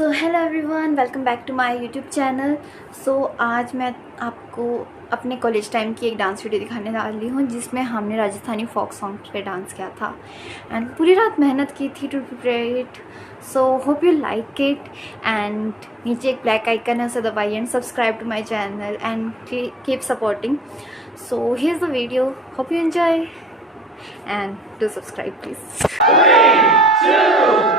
So hello everyone, welcome back to my YouTube channel. आज मैं आपको अपने कॉलेज टाइम की एक डांस वीडियो दिखाने वाली हूँ जिसमें हमने राजस्थानी फोक सॉन्ग पे डांस किया था एंड पूरी रात मेहनत की थी to prepare it. So hope you like it and नीचे एक ब्लैक आइकन है, उसे दबाइए and subscribe to my channel and keep supporting. So here is the video, hope you enjoy and do subscribe please. 3, 2, 1.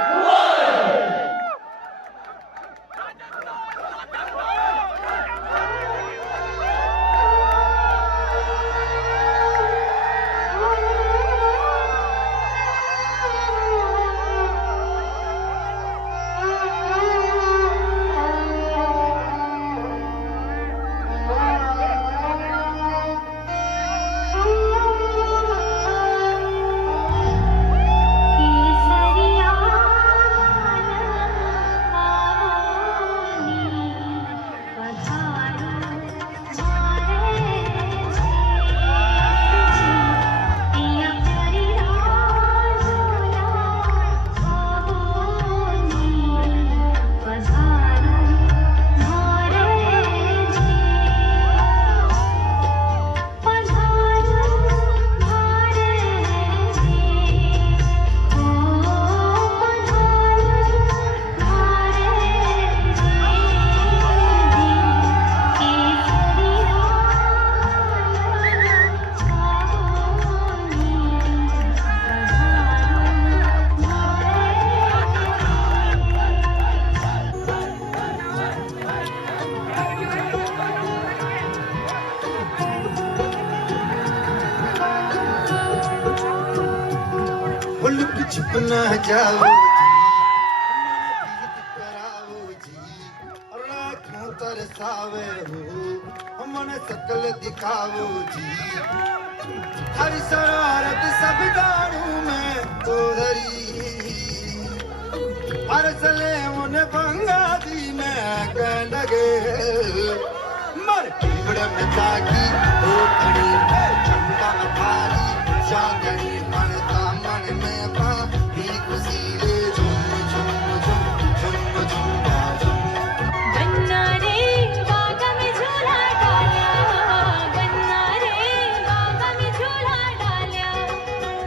छुप न जाओ जी, और क्यों तरसावे हो हमने सकल दिखाओ जी। हर शरारत सब दारू में तो धरी हर सले मुने बंगा दी में कह लगे मर कीबड़ में ताकी हो खड़ी चंदा थारी चांदनी मन मन में पा भी खुशी ले झूम झूम झूम झूम झूम बन्ना रे बागा में झूला डाल्या, बन्ना रे बागा में झूला डाल्या,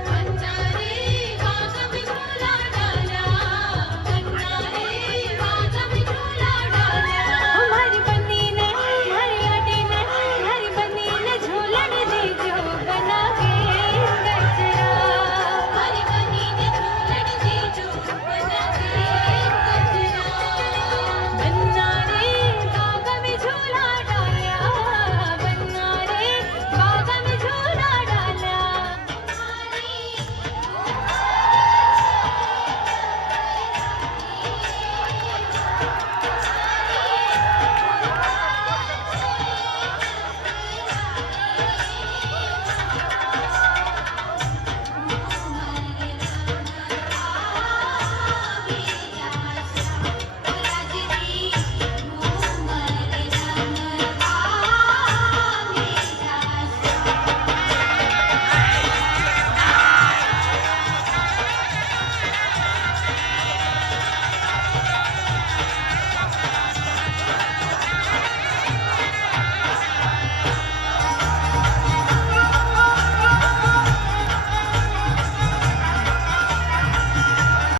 बन्ना रे बागा में झूला डाल्या, बन्ना रे बागा में झूला डाल्या। हमारी बन्नी ने हमारी आटे ने हमारी बन्नी ने झूलन दे जो बना के गजरा, हमारी बन्नी ने झूलन दे जो बना के गजरा। बन्ना रे बागा में झूला डाल्या, बन्ना रे बागा में झूला डाल्या।